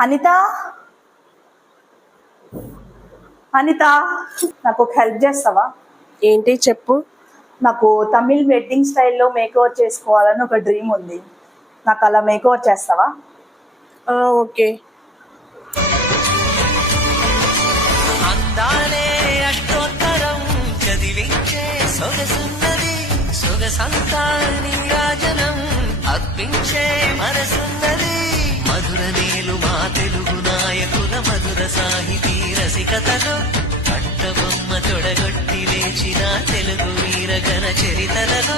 అనిత, అనిత, నాకు ఒక హెల్ప్ చేస్తావా? ఏంటి చెప్పు. నాకు తమిళ్ వెడ్డింగ్ స్టైల్లో మేకఓవర్ చేసుకోవాలని ఒక డ్రీమ్ ఉంది. నాకు అలా మేకఓవర్ చేస్తావా? ఓకే. అందాలే అష్టోత్తరం చదివించే సొగసున్నది, సొగసంతా నీరాజనం అర్పించే మనసున్నది. మధుర నేలు మా తెలుగు నాయకుల మధుర సాహితీ రసికతలో కట్టబొమ్మ తొడగొట్టి లేచిన తెలుగు వీరగణ చరితలలో